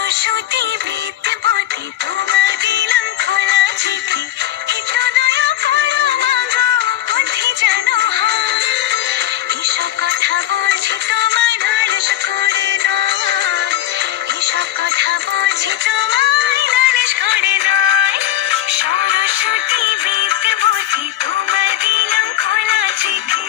সরস্বতী বিদ্যাপতি তোমার দিলাম খোলা চিঠি, একটু দয়া করো মাগো বুদ্ধি যেন হয়। এসব কথা বলছি তোমায় নালিশ করে নয়, এসব কথা বলছি তোমায় নালিশ করে নয়। সরস্বতী বিদ্যাপতি তোমার দিলাম খোলা চিঠি,